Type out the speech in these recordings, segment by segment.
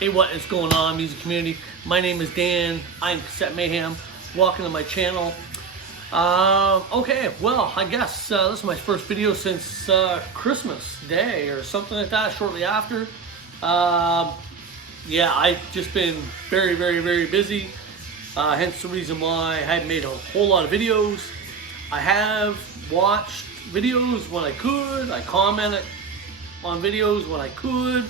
Hey, what is going on, music community? My name is Dan. I'm Cassette Mayhem. Welcome to my channel. Okay, well, I guess this is my first video since Christmas Day or something like that, shortly after. Yeah, I've just been very busy. Hence the reason why I hadn't made a whole lot of videos. I have watched videos when I could. I commented on videos when I could.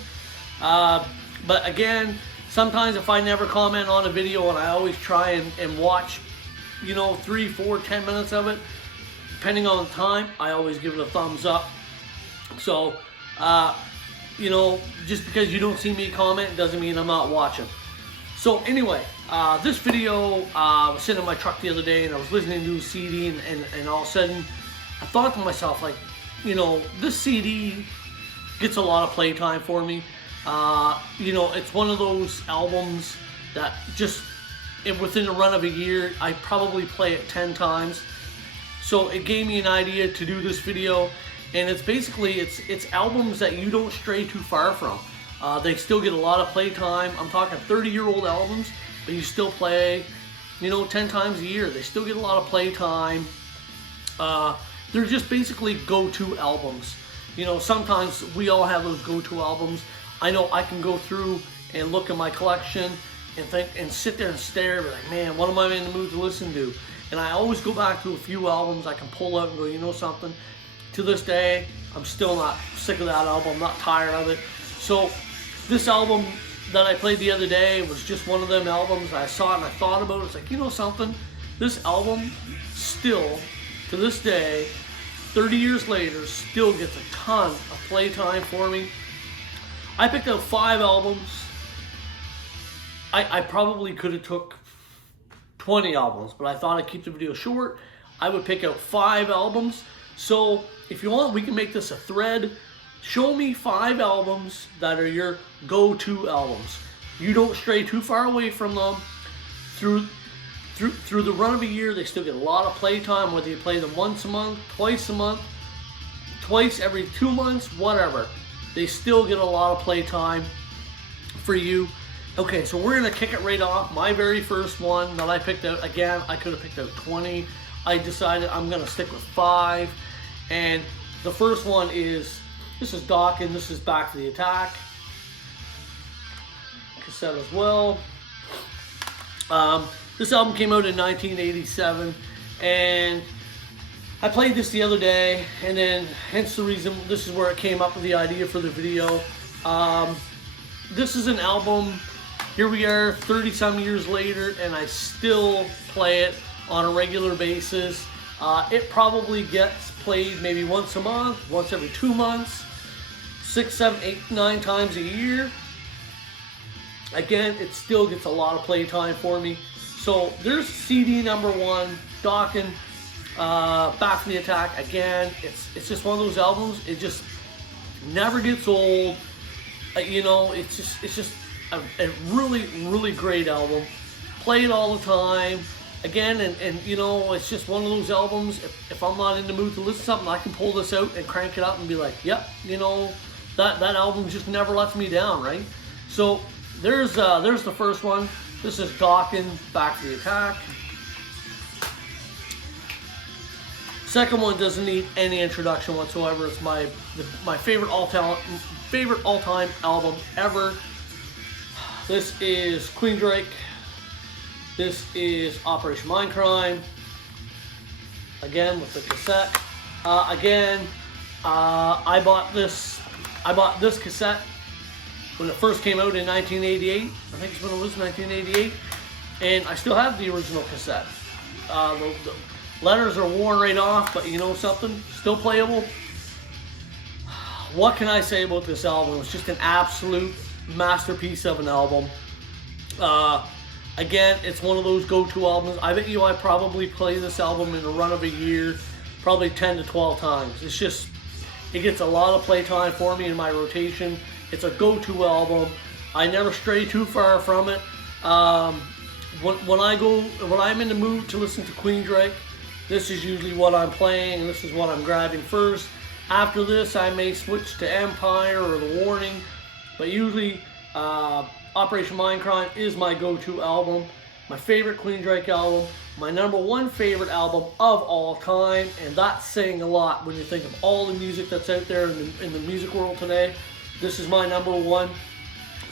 But again, sometimes if I never comment on a video and I always try and watch, 3, 4, 10 minutes of it, depending on the time, I always give it a thumbs up. So, just because you don't see me comment doesn't mean I'm not watching. So anyway, this video, I was sitting in my truck the other day and I was listening to a CD and all of a sudden I thought to myself, like, this CD gets a lot of playtime for me. It's one of those albums that just within the run of a year, I probably play it 10 times. So it gave me an idea to do this video, and it's basically, it's albums that you don't stray too far from. They still get a lot of playtime. I'm talking 30-year-old albums, but you still play, 10 times a year. They still get a lot of playtime. They're just basically go-to albums. Sometimes we all have those go-to albums. I know I can go through and look at my collection and think and sit there and stare and be like, man, what am I in the mood to listen to? And I always go back to a few albums I can pull out and go, you know something? To this day, I'm still not sick of that album. I'm not tired of it. So this album that I played the other day was just one of them albums. I saw it and I thought about it. It's like, you know something? This album still, to this day, 30 years later, still gets a ton of playtime for me. I picked out 5 albums. I probably could have took 20 albums, but I thought I'd keep the video short. I would pick out 5 albums. So if you want, we can make this a thread. Show me 5 albums that are your go-to albums. You don't stray too far away from them. Through the run of a year, they still get a lot of playtime, whether you play them once a month, twice every 2 months, whatever. They still get a lot of playtime for you. Okay, so we're gonna kick it right off. My very first one that I picked out, again, I could have picked out 20. I decided I'm gonna stick with 5. And the first one this is Dawkin, this is Back to the Attack. Cassette as well. This album came out in 1987, and I played this the other day, and then hence the reason, this is where it came up with the idea for the video. This is an album, here we are 30 some years later, and I still play it on a regular basis. It probably gets played maybe once a month, once every 2 months, 6, 7, 8, 9 times a year. Again, it still gets a lot of playtime for me. So there's CD number 1, Dawkin, Back to the Attack. Again, it's just one of those albums. It just never gets old. It's just a really great album. Play it all the time. Again, and it's just one of those albums. If I'm not in the mood to listen to something, I can pull this out and crank it up and be like, yep, that album just never lets me down, right? So there's the first one. This is Dawkin, Back to the Attack. Second one doesn't need any introduction whatsoever. It's my favorite all-time album ever. This is Queensryche. This is Operation Mindcrime. Again with the cassette. I bought this cassette when it first came out in 1988. I think it's when it was 1988, and I still have the original cassette. The letters are worn right off, but you know something? Still playable. What can I say about this album? It's just an absolute masterpiece of an album. Again, it's one of those go-to albums. I bet I probably play this album in a run of a year, probably 10 to 12 times. It gets a lot of playtime for me in my rotation. It's a go-to album. I never stray too far from it. When I'm in the mood to listen to Queensryche, this is usually what I'm playing, and this is what I'm grabbing first. After this, I may switch to Empire or The Warning, but usually Operation Mindcrime is my go-to album, my favorite Queensryche album, my #1 favorite album of all time, and that's saying a lot when you think of all the music that's out there in the music world today. This is my #1.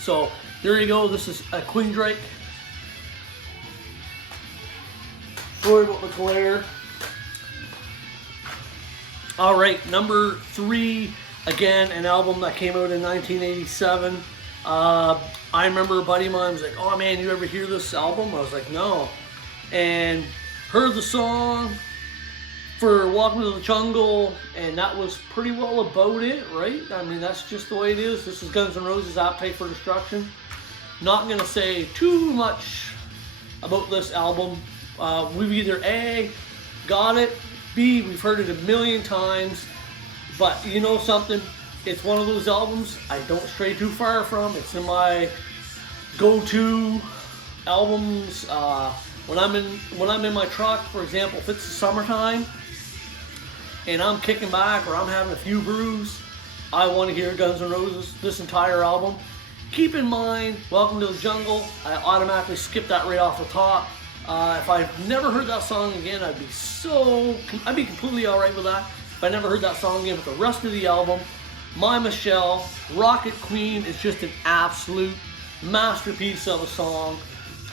So there you go. This is a Queensryche. Sorry about the glare. All right, #3, again, an album that came out in 1987. I remember a buddy of mine was like, "Oh man, you ever hear this album?" I was like, "No." And heard the song for Welcome to the Jungle, and that was pretty well about it, right? I mean, that's just the way it is. This is Guns N' Roses' Appetite for Destruction. Not going to say too much about this album. We've either A, got it, B, we've heard it a million times, but you know something? It's one of those albums I don't stray too far from. It's in my go-to albums when I'm in my truck. For example, if it's the summertime and I'm kicking back or I'm having a few brews, I want to hear Guns N' Roses, this entire album. Keep in mind, Welcome to the Jungle, I automatically skip that right off the top. If I've never heard that song again, I'd be completely alright with that. If I never heard that song again, but the rest of the album, My Michelle, Rocket Queen is just an absolute masterpiece of a song.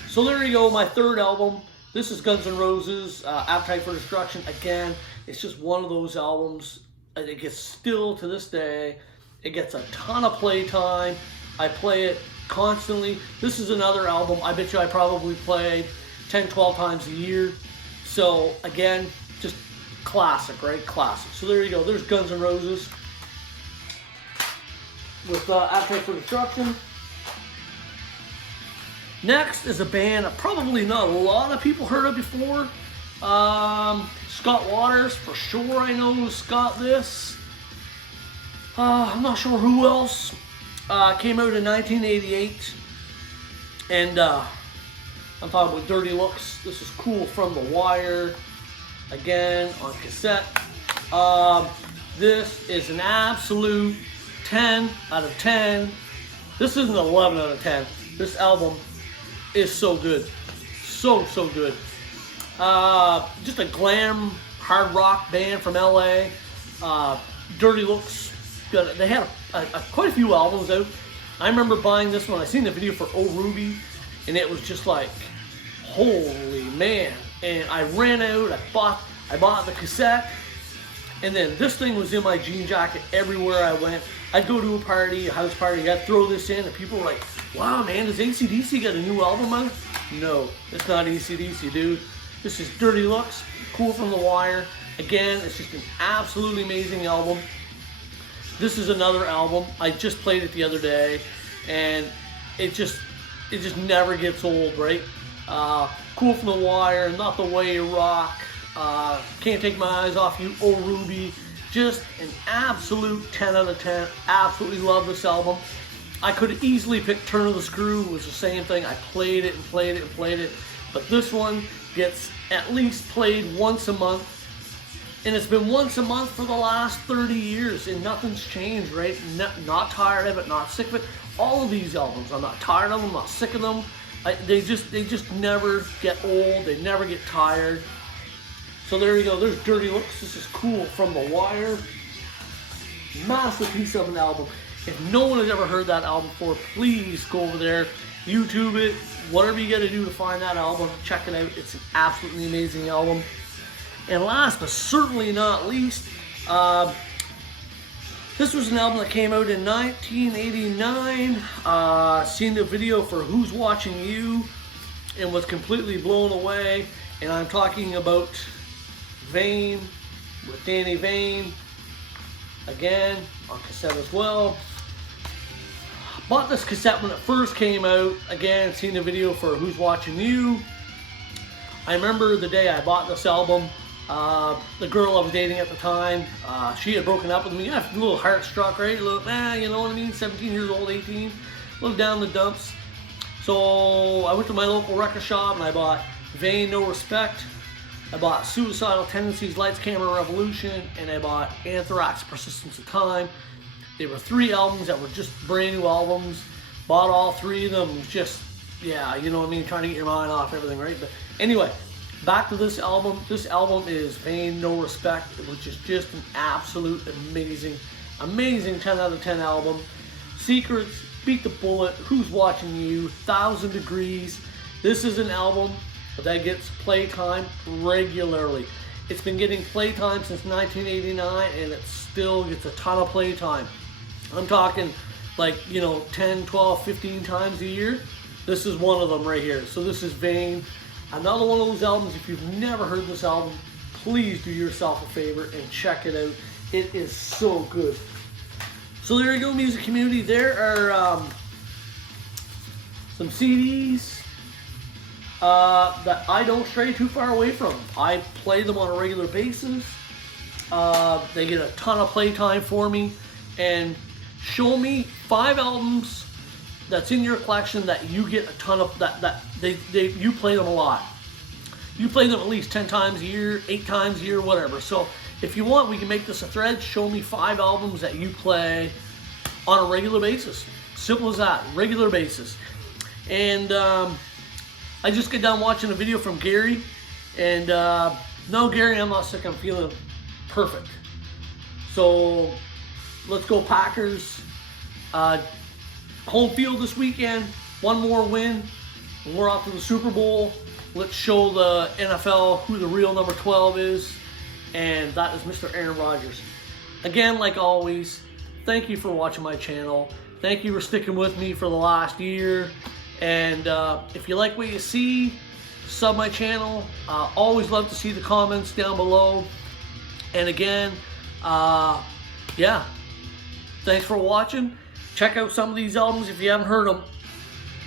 So there you go, my third album. This is Guns N' Roses, Appetite for Destruction. Again, it's just one of those albums. It gets still to this day. It gets a ton of playtime. I play it constantly. This is another album I bet you I probably play 10, 12 times a year. So again, just classic, right? Classic. So there you go. There's Guns N' Roses with Appetite for Destruction. Next is a band that probably not a lot of people heard of before. Scott Waters, for sure I know who's got this. I'm not sure who else. Came out in 1988. And I'm talking about Dirty Looks. This is Cool from the Wire. Again, on cassette. This is an absolute 10 out of 10. This is an 11 out of 10. This album is so good. So good. Just a glam hard rock band from LA. Dirty Looks. They had quite a few albums out. I remember buying this one. I seen the video for Oh Ruby, and it was just like, holy man. And I ran out, I bought the cassette, and then this thing was in my jean jacket everywhere I went. I'd go to a party, a house party, I'd throw this in, and people were like, "Wow man, does AC/DC got a new album out?" No, it's not AC/DC, dude. This is Dirty Looks, Cool from the Wire. Again, it's just an absolutely amazing album. This is another album. I just played it the other day, and it just never gets old, right? Cool from the Wire, Not the Way You Rock, Can't Take My Eyes Off You, Oh Ruby. Just an absolute 10 out of 10. Absolutely love this album. I could easily pick Turn of the Screw. It was the same thing. I played it and played it and played it. But this one gets at least played once a month. And it's been once a month for the last 30 years, and nothing's changed, right? Not tired of it, not sick of it. All of these albums, I'm not tired of them, not sick of them. They just never get old. They never get tired. So there you go. There's Dirty Looks. This is Cool from the Wire. Masterpiece of an album. If no one has ever heard that album before, please go over there, YouTube it, whatever you got to do to find that album, check it out. It's an absolutely amazing album. And last but certainly not least, this was an album that came out in 1989. Seen the video for Who's Watching You and was completely blown away. And I'm talking about Vayne with Danny Vayne. Again, on cassette as well. Bought this cassette when it first came out. Again, seen the video for Who's Watching You. I remember the day I bought this album. The girl I was dating at the time, she had broken up with me. I was a little heart-struck, right? A little, you know what I mean? 17 years old, 18. A little down the dumps. So I went to my local record shop and I bought Vayne, No Respect. I bought Suicidal Tendencies, Lights, Camera, Revolution. And I bought Anthrax, Persistence of Time. They were 3 albums that were just brand new albums. Bought all 3 of them. Just, yeah, you know what I mean? Trying to get your mind off everything, right? But anyway, back to this album. This album is Vayne No Respect, which is just an absolute amazing 10 out of 10 album. Secrets, Beat the Bullet, Who's Watching You, 1,000 Degrees. This is an album that gets playtime regularly. It's been getting playtime since 1989, and it still gets a ton of playtime. I'm talking like, 10, 12, 15 times a year. This is one of them right here. So this is Vayne. Another one of those albums, if you've never heard this album, please do yourself a favor and check it out. It is so good. So there you go, music community. There are some CDs that I don't stray too far away from. I play them on a regular basis. They get a ton of playtime for me. And show me 5 albums that's in your collection that you get a ton of, you play them a lot. You play them at least 10 times a year, 8 times a year, whatever. So if you want, we can make this a thread. Show me 5 albums that you play on a regular basis. Simple as that, regular basis. And I just got done watching a video from Gary. And no, Gary, I'm not sick. I'm feeling perfect. So let's go Packers. Home field this weekend. One more win. And we're off to the Super Bowl. Let's show the NFL who the real number 12 is. And that is Mr. Aaron Rodgers. Again, like always, thank you for watching my channel. Thank you for sticking with me for the last year. And if you like what you see, sub my channel. Always love to see the comments down below. And again, yeah, thanks for watching. Check out some of these albums if you haven't heard them.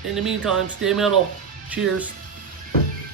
In the meantime, stay metal. Cheers.